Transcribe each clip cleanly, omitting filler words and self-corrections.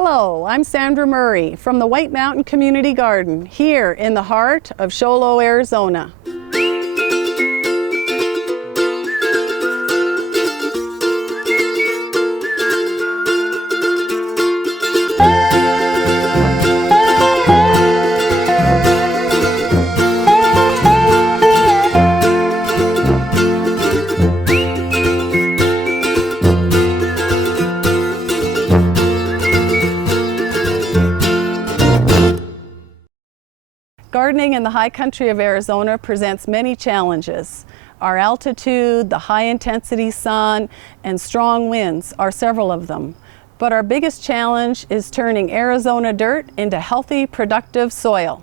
Hello, I'm Sandra Murray from the White Mountain Community Garden here in the heart of Show Low, Arizona. Gardening in the high country of Arizona presents many challenges. Our altitude, the high intensity sun, and strong winds are several of them. But our biggest challenge is turning Arizona dirt into healthy, productive soil.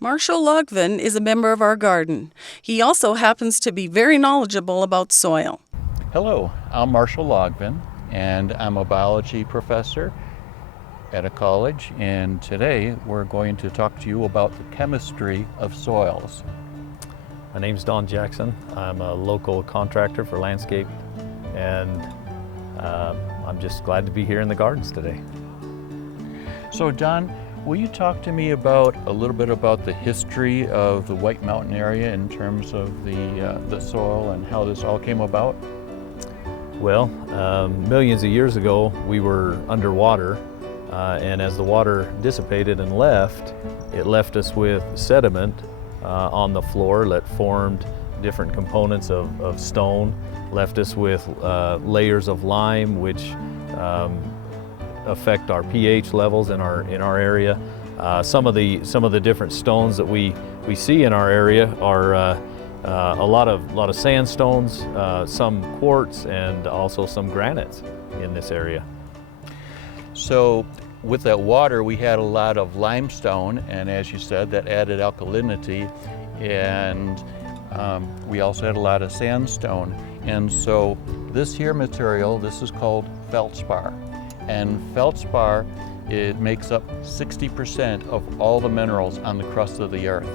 Marshall Logvin is a member of our garden. He also happens to be very knowledgeable about soil. Hello, I'm Marshall Logvin, and I'm a biology professor at a college, and today we're going to talk to you about the chemistry of soils. My name's Don Jackson. I'm a local contractor for landscape, and I'm just glad to be here in the gardens today. So Don, will you talk to me about a little bit about the history of the White Mountain area in terms of the soil and how this all came about? Well, millions of years ago we were underwater, and as the water dissipated and left, it left us with sediment on the floor that formed different components of stone, left us with layers of lime which affect our pH levels in our area. Some of the different stones that we see in our area are a lot of sandstones, some quartz, and also some granites in this area. So with that water, we had a lot of limestone, and as you said, that added alkalinity, and we also had a lot of sandstone. And so this here material, this is called feldspar. And feldspar, it makes up 60% of all the minerals on the crust of the earth.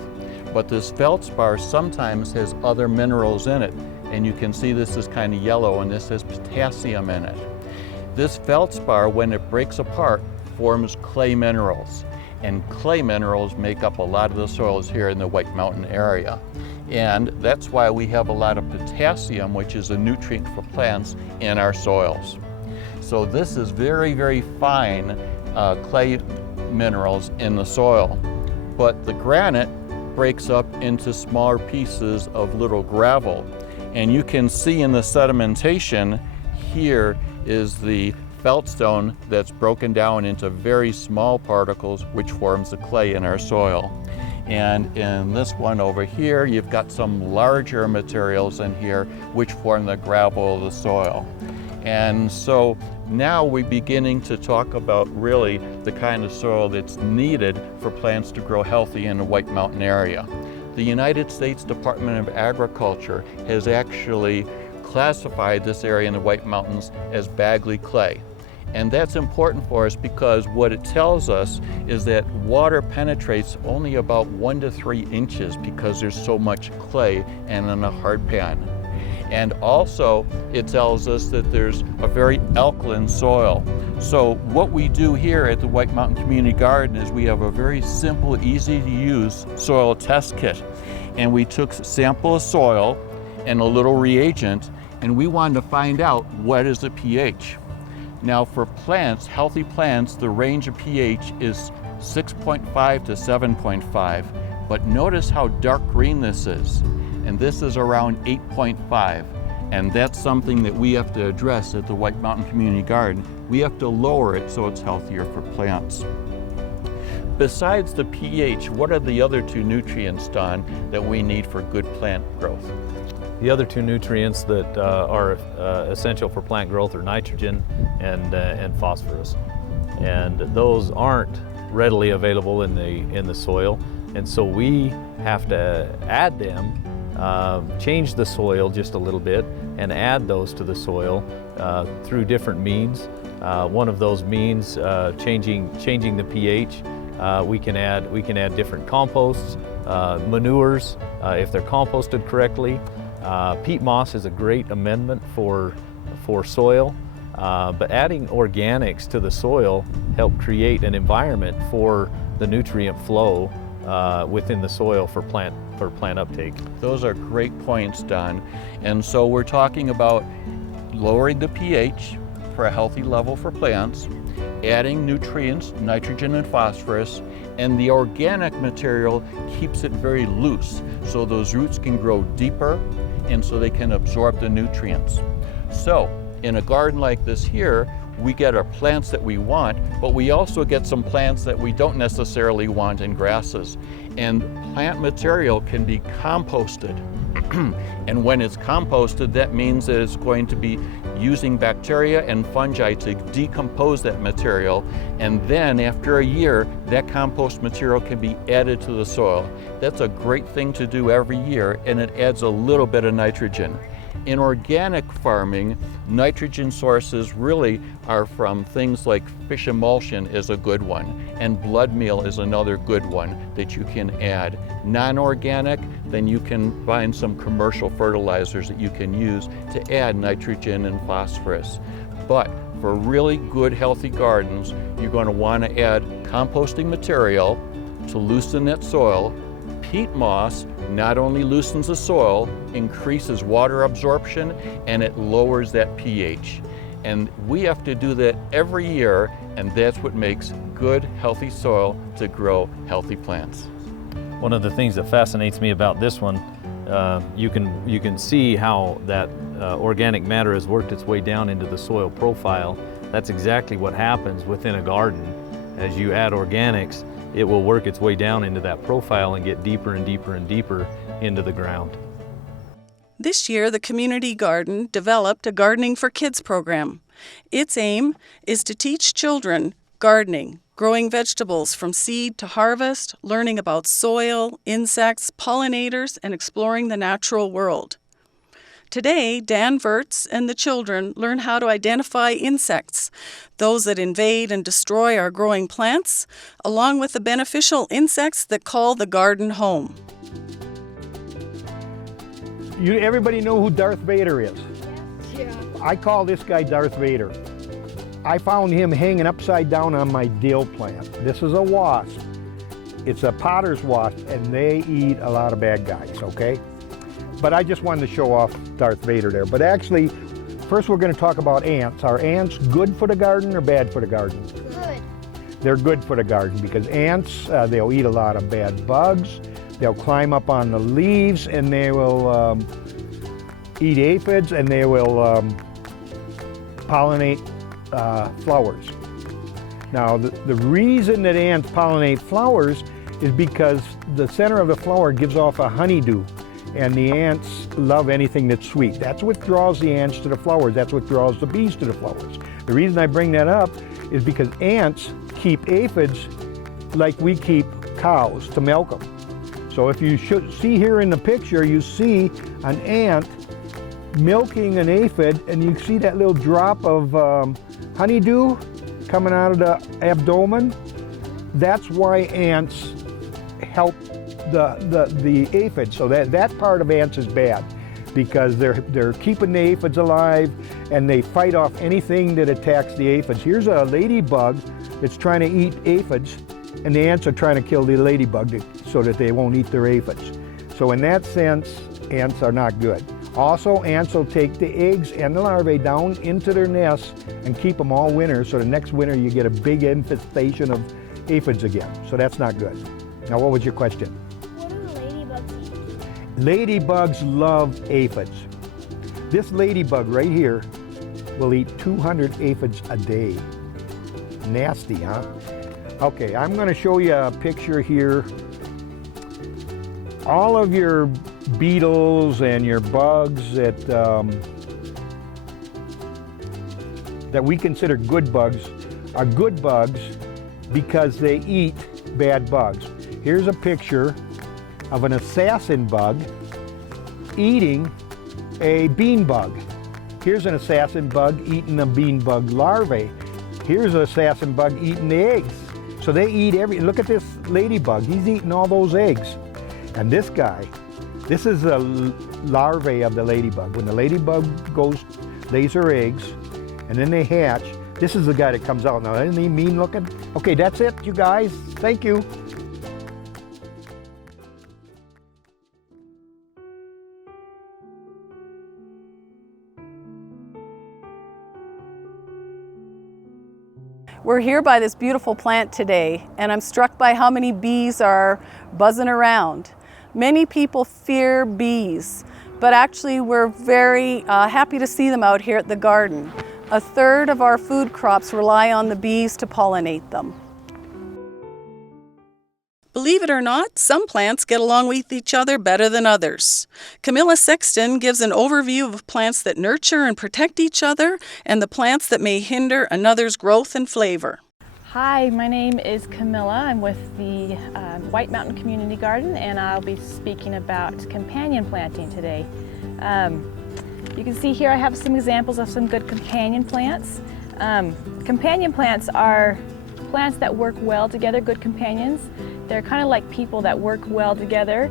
But this feldspar sometimes has other minerals in it, and you can see this is kind of yellow, and this has potassium in it. This feldspar, when it breaks apart, forms clay minerals, and clay minerals make up a lot of the soils here in the White Mountain area. And that's why we have a lot of potassium, which is a nutrient for plants, in our soils. So this is very, very fine clay minerals in the soil. But the granite breaks up into smaller pieces of little gravel. And you can see in the sedimentation here is the feldstone that's broken down into very small particles, which forms the clay in our soil. And in this one over here, you've got some larger materials in here which form the gravel of the soil. And so now we're beginning to talk about really the kind of soil that's needed for plants to grow healthy in the White Mountain area. The United States Department of Agriculture has actually classified this area in the White Mountains as Bagley clay. And that's important for us because what it tells us is that water penetrates only about 1 to 3 inches because there's so much clay and in a hard pan. And also it tells us that there's a very alkaline soil. So what we do here at the White Mountain Community Garden is we have a very simple, easy to use soil test kit. And we took a sample of soil and a little reagent, and we wanted to find out what is the pH. Now for plants, healthy plants, the range of pH is 6.5 to 7.5. But notice how dark green this is. And this is around 8.5. And that's something that we have to address at the White Mountain Community Garden. We have to lower it so it's healthier for plants. Besides the pH, what are the other 2 nutrients, Don, that we need for good plant growth? The other 2 nutrients that are essential for plant growth are nitrogen and phosphorus, and those aren't readily available in the soil, and so we have to add them, change the soil just a little bit, and add those to the soil through different means. One of those means, changing the pH. We can add different composts, manures if they're composted correctly. Peat moss is a great amendment for soil. But adding organics to the soil help create an environment for the nutrient flow within the soil for plant uptake. Those are great points, Don. And so we're talking about lowering the pH for a healthy level for plants, adding nutrients, nitrogen and phosphorus, and the organic material keeps it very loose so those roots can grow deeper and so they can absorb the nutrients. So in a garden like this here, we get our plants that we want, but we also get some plants that we don't necessarily want in grasses. And plant material can be composted. And when it's composted, that means that it's going to be using bacteria and fungi to decompose that material. And then after a year, that compost material can be added to the soil. That's a great thing to do every year, and it adds a little bit of nitrogen. In organic farming, nitrogen sources really are from things like fish emulsion is a good one, and blood meal is another good one that you can add. Non-organic, then you can find some commercial fertilizers that you can use to add nitrogen and phosphorus. But for really good, healthy gardens, you're going to want to add composting material to loosen that soil. Peat moss not only loosens the soil, increases water absorption, and it lowers that pH. And we have to do that every year, and that's what makes good, healthy soil to grow healthy plants. One of the things that fascinates me about this one, you can see how that organic matter has worked its way down into the soil profile. That's exactly what happens within a garden. As you add organics, it will work its way down into that profile and get deeper and deeper and deeper into the ground. This year, the community garden developed a Gardening for Kids program. Its aim is to teach children gardening, growing vegetables from seed to harvest, learning about soil, insects, pollinators, and exploring the natural world. Today, Dan Verts and the children learn how to identify insects, those that invade and destroy our growing plants, along with the beneficial insects that call the garden home. Everybody know who Darth Vader is? Yeah. I call this guy Darth Vader. I found him hanging upside down on my dill plant. This is a wasp. It's a potter's wasp, and they eat a lot of bad guys, okay? But I just wanted to show off Darth Vader there. But actually, first we're going to talk about ants. Are ants good for the garden or bad for the garden? Good. They're good for the garden because ants, they'll eat a lot of bad bugs. They'll climb up on the leaves, and they will eat aphids, and they will pollinate flowers. Now, the reason that ants pollinate flowers is because the center of the flower gives off a honeydew. And the ants love anything that's sweet. That's what draws the ants to the flowers. That's what draws the bees to the flowers. The reason I bring that up is because ants keep aphids like we keep cows to milk them. So if you should see here in the picture, you see an ant milking an aphid, and you see that little drop of honeydew coming out of the abdomen. That's why ants help the aphids. So that part of ants is bad because they're keeping the aphids alive, and they fight off anything that attacks the aphids. Here's a ladybug that's trying to eat aphids, and the ants are trying to kill the ladybug so that they won't eat their aphids. So in that sense, ants are not good. Also, ants will take the eggs and the larvae down into their nests and keep them all winter, so the next winter you get a big infestation of aphids again. So that's not good. Now, what was your question? What do the ladybugs eat? Ladybugs love aphids. This ladybug right here will eat 200 aphids a day. Nasty, huh? Okay, I'm going to show you a picture here. All of your beetles and your bugs that we consider good bugs are good bugs because they eat bad bugs. Here's a picture of an assassin bug eating a bean bug. Here's an assassin bug eating a bean bug larvae. Here's an assassin bug eating the eggs. So they eat look at this ladybug, he's eating all those eggs. And this guy, this is the larvae of the ladybug. When the ladybug lays her eggs, and then they hatch. This is the guy that comes out now. Isn't he mean looking? Okay, that's it, you guys. Thank you. We're here by this beautiful plant today, and I'm struck by how many bees are buzzing around. Many people fear bees, but actually we're very happy to see them out here at the garden. A third of our food crops rely on the bees to pollinate them. Believe it or not, some plants get along with each other better than others. Camilla Sexton gives an overview of plants that nurture and protect each other and the plants that may hinder another's growth and flavor. Hi, my name is Camilla. I'm with the White Mountain Community Garden, and I'll be speaking about companion planting today. You can see here I have some examples of some good companion plants. Companion plants are plants that work well together, good companions. They're kind of like people that work well together.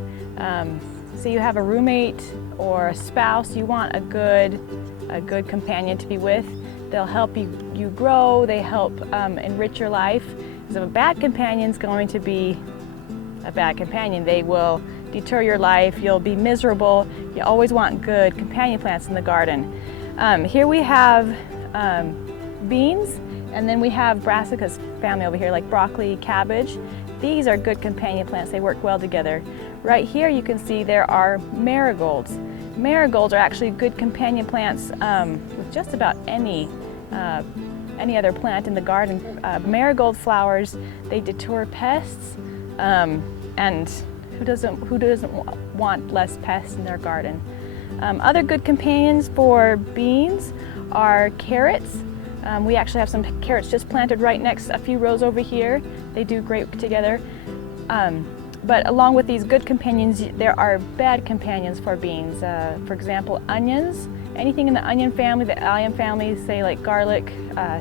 So you have a roommate or a spouse, you want a good companion to be with. They'll help you grow, they help enrich your life. So a bad companion is going to be a bad companion. They will deter your life, you'll be miserable. You always want good companion plants in the garden. Here we have beans, and then we have brassicas family over here, like broccoli, cabbage. These are good companion plants, they work well together. Right here you can see there are marigolds. Marigolds are actually good companion plants with just about any other plant in the garden. Marigold flowers, they deter pests, and who doesn't want less pests in their garden? Other good companions for beans are carrots. We actually have some carrots just planted right next, a few rows over here. They do great together. But along with these good companions, there are bad companions for beans. For example, onions. Anything in the onion family, the allium family, say like garlic,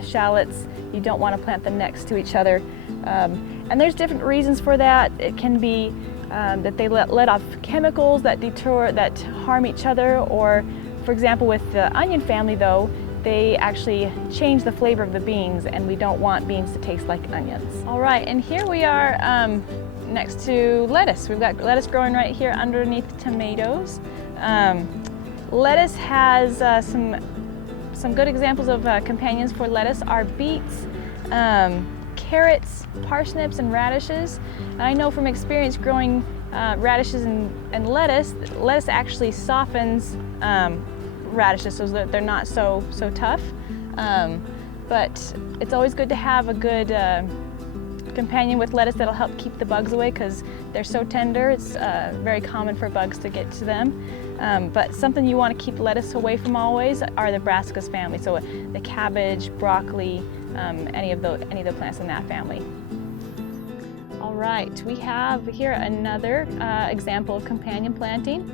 shallots, you don't want to plant them next to each other. And there's different reasons for that. It can be that they let off chemicals that harm each other, or for example with the onion family though, they actually change the flavor of the beans, and we don't want beans to taste like onions. All right, and here we are next to lettuce. We've got lettuce growing right here underneath tomatoes. Lettuce has some good examples of companions for lettuce are beets, carrots, parsnips, and radishes. I know from experience growing radishes and lettuce actually softens radishes so that they're not so tough. But it's always good to have a good companion with lettuce that'll help keep the bugs away, because they're so tender. It's very common for bugs to get to them. But something you want to keep lettuce away from always are the brassicas family. So the cabbage, broccoli, any of the plants in that family. All right, we have here another example of companion planting.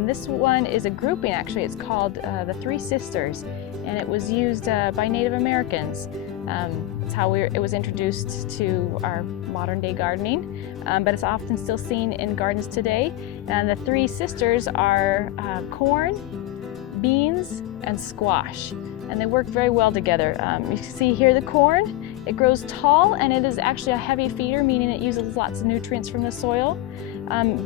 This one is a grouping actually. It's called the Three Sisters, and it was used by Native Americans. It's how it was introduced to our modern day gardening, but it's often still seen in gardens today. And the Three Sisters are corn, beans, and squash, and they work very well together. You can see here the corn. It grows tall, and it is actually a heavy feeder, meaning it uses lots of nutrients from the soil.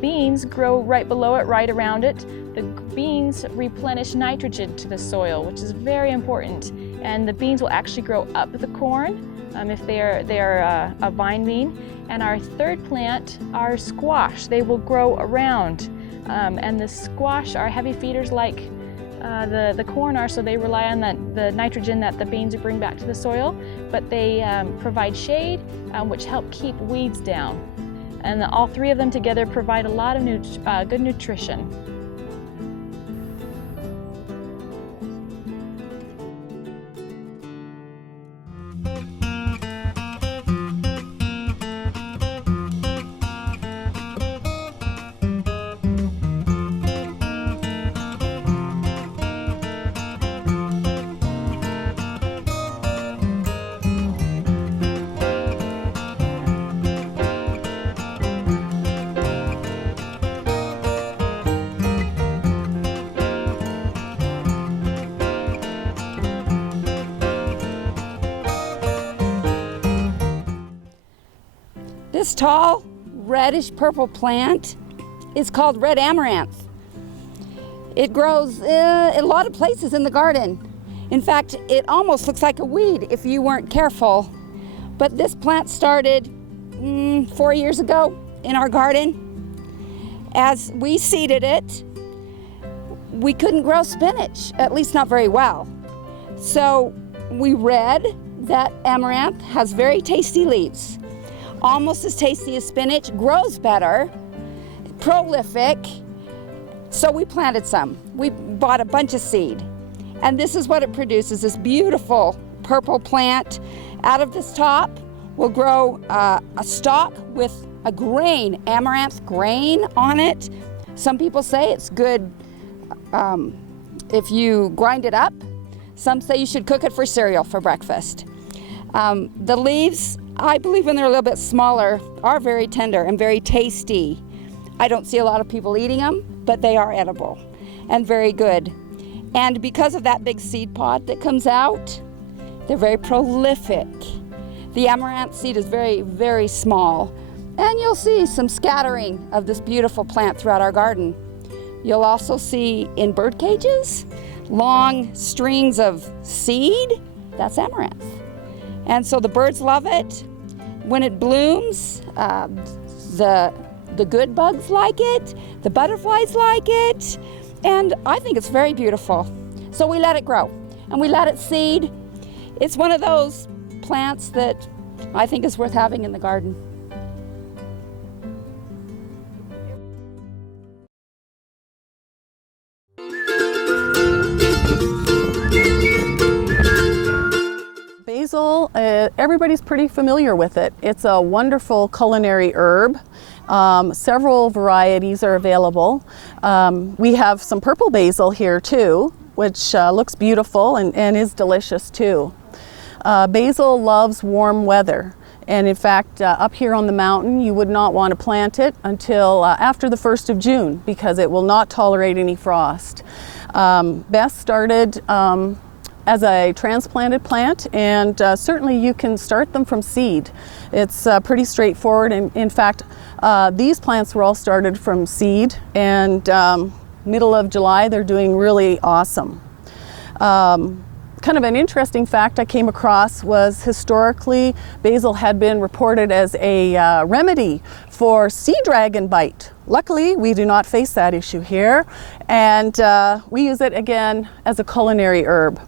Beans grow right below it, right around it. The beans replenish nitrogen to the soil, which is very important. And the beans will actually grow up the corn if they are a vine bean. And our third plant are squash. They will grow around. And the squash are heavy feeders like the corn are, so they rely on the nitrogen that the beans bring back to the soil, but they provide shade, which help keep weeds down. And all three of them together provide a lot of good nutrition. This tall, reddish purple plant is called red amaranth. It grows in a lot of places in the garden. In fact, it almost looks like a weed if you weren't careful. But this plant started 4 years ago in our garden. As we seeded it, we couldn't grow spinach, at least not very well. So we read that amaranth has very tasty leaves, almost as tasty as spinach, grows better, prolific. So we planted some. We bought a bunch of seed. And this is what it produces, this beautiful purple plant. Out of this top will grow a stalk with a grain, amaranth grain on it. Some people say it's good if you grind it up. Some say you should cook it for cereal for breakfast. The leaves, I believe when they're a little bit smaller, are very tender and very tasty. I don't see a lot of people eating them, but they are edible and very good. And because of that big seed pod that comes out, they're very prolific. The amaranth seed is very, very small. And you'll see some scattering of this beautiful plant throughout our garden. You'll also see in bird cages, long strings of seed. That's amaranth. And so the birds love it. When it blooms, the good bugs like it, the butterflies like it, and I think it's very beautiful. So we let it grow and we let it seed. It's one of those plants that I think is worth having in the garden. Basil, everybody's pretty familiar with it. It's a wonderful culinary herb. Several varieties are available. We have some purple basil here too, which looks beautiful and is delicious too. Basil loves warm weather, and in fact up here on the mountain you would not want to plant it until after the 1st of June because it will not tolerate any frost. Beth started as a transplanted plant, and certainly you can start them from seed. It's pretty straightforward, and in fact these plants were all started from seed, and middle of July they're doing really awesome. Kind of an interesting fact I came across was historically basil had been reported as a remedy for sea dragon bite. Luckily we do not face that issue here, and we use it again as a culinary herb.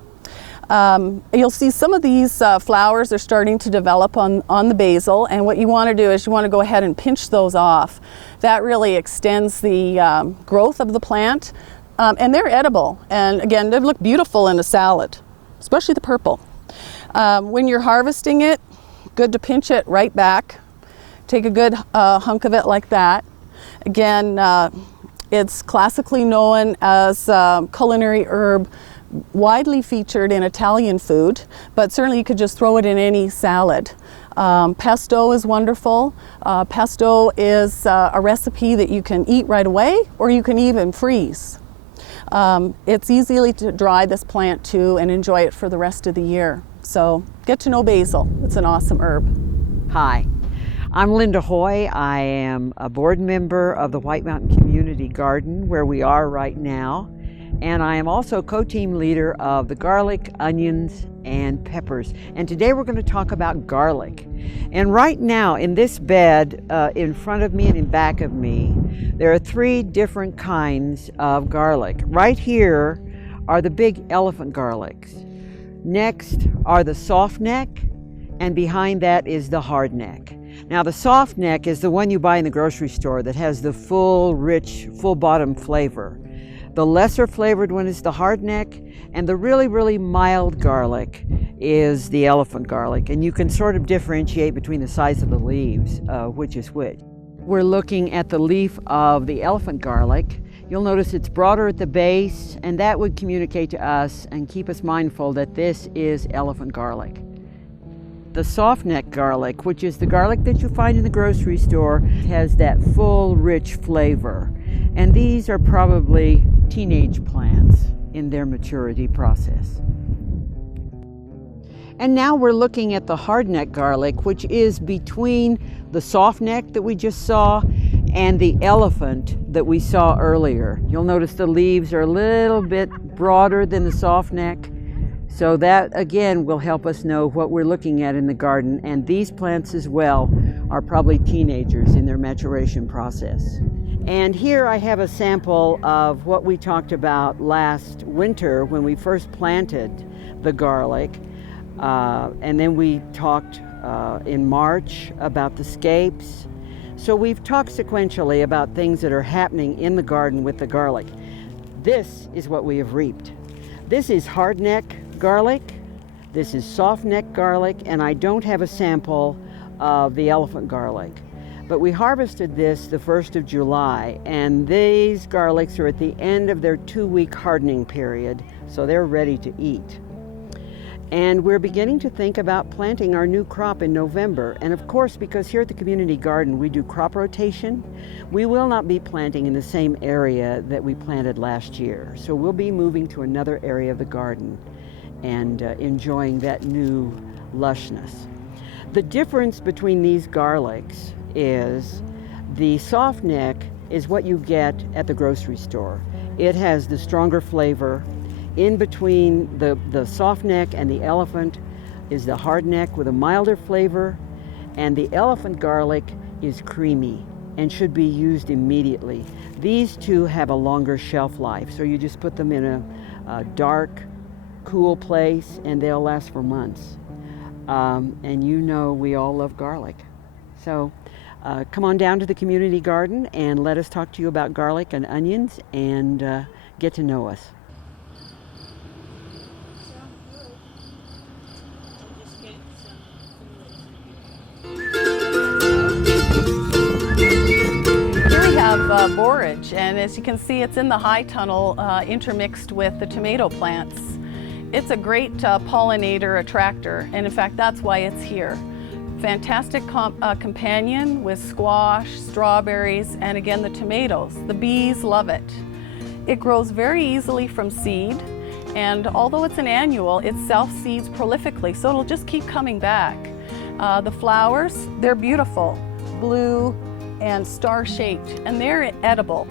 You'll see some of these flowers are starting to develop on the basil, and what you want to do is you want to go ahead and pinch those off. That really extends the growth of the plant, and they're edible, and again they look beautiful in a salad, especially the purple. When you're harvesting it, good to pinch it right back. Take a good hunk of it like that. Again, it's classically known as culinary herb, widely featured in Italian food, but certainly you could just throw it in any salad. Pesto is wonderful. Pesto is a recipe that you can eat right away, or you can even freeze. It's easy to dry this plant too and enjoy it for the rest of the year. So get to know basil. It's an awesome herb. Hi, I'm Linda Hoy. I am a board member of the White Mountain Community Garden, where we are right now. And I am also co-team leader of the garlic, onions, and peppers. And today we're going to talk about garlic. And right now in this bed in front of me and in back of me, there are 3 different kinds of garlic. Right here are the big elephant garlics. Next are the soft neck, and behind that is the hard neck. Now the soft neck is the one you buy in the grocery store that has the full, rich, full bottom flavor. The lesser flavored one is the hard neck, and the really, really mild garlic is the elephant garlic. And you can sort of differentiate between the size of the leaves, which is which. We're looking at the leaf of the elephant garlic. You'll notice it's broader at the base, and that would communicate to us and keep us mindful that this is elephant garlic. The soft neck garlic, which is the garlic that you find in the grocery store, has that full, rich flavor. And these are probably teenage plants in their maturity process. And now we're looking at the hardneck garlic, which is between the softneck that we just saw and the elephant that we saw earlier. You'll notice the leaves are a little bit broader than the softneck. So that again will help us know what we're looking at in the garden. And these plants as well are probably teenagers in their maturation process. And here I have a sample of what we talked about last winter when we first planted the garlic. And then we talked in March about the scapes. So we've talked sequentially about things that are happening in the garden with the garlic. This is what we have reaped. This is hardneck garlic, this is softneck garlic, and I don't have a sample of the elephant garlic. But we harvested this the 1st of July, and these garlics are at the end of their 2-week hardening period, so they're ready to eat. And we're beginning to think about planting our new crop in November. And of course, because here at the community garden we do crop rotation, we will not be planting in the same area that we planted last year. So we'll be moving to another area of the garden and enjoying that new lushness. The difference between these garlics is the softneck is what you get at the grocery store. It has the stronger flavor. In between the softneck and the elephant is the hardneck with a milder flavor, and the elephant garlic is creamy and should be used immediately. These two have a longer shelf life, so you just put them in a dark, cool place and they'll last for months. And you know we all love garlic. So come on down to the community garden and let us talk to you about garlic and onions and get to know us. Borage, and as you can see, it's in the high tunnel intermixed with the tomato plants. It's a great pollinator attractor, and in fact that's why it's here. Fantastic companion with squash, strawberries, and again the tomatoes. The bees love it. It grows very easily from seed, and although it's an annual, it self-seeds prolifically, so it'll just keep coming back. The flowers, they're beautiful, blue and star-shaped, and they're edible.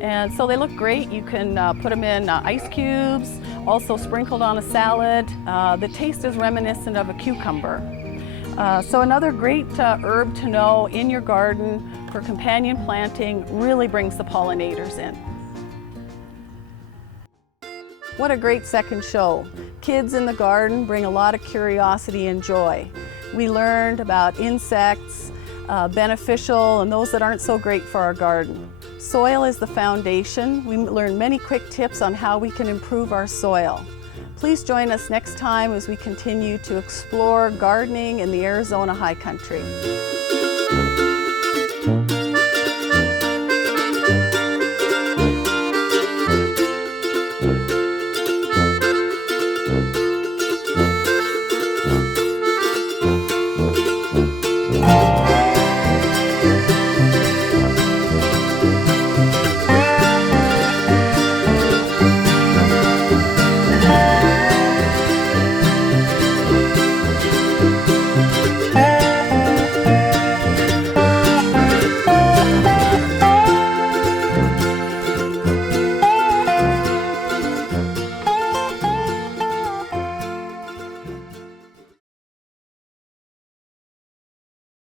And so they look great. You can put them in ice cubes, also sprinkled on a salad. The taste is reminiscent of a cucumber. So another great herb to know in your garden for companion planting, really brings the pollinators in. What a great second show. Kids in the garden bring a lot of curiosity and joy. We learned about insects, beneficial and those that aren't so great for our garden. Soil is the foundation. We learned many quick tips on how we can improve our soil. Please join us next time as we continue to explore gardening in the Arizona High Country.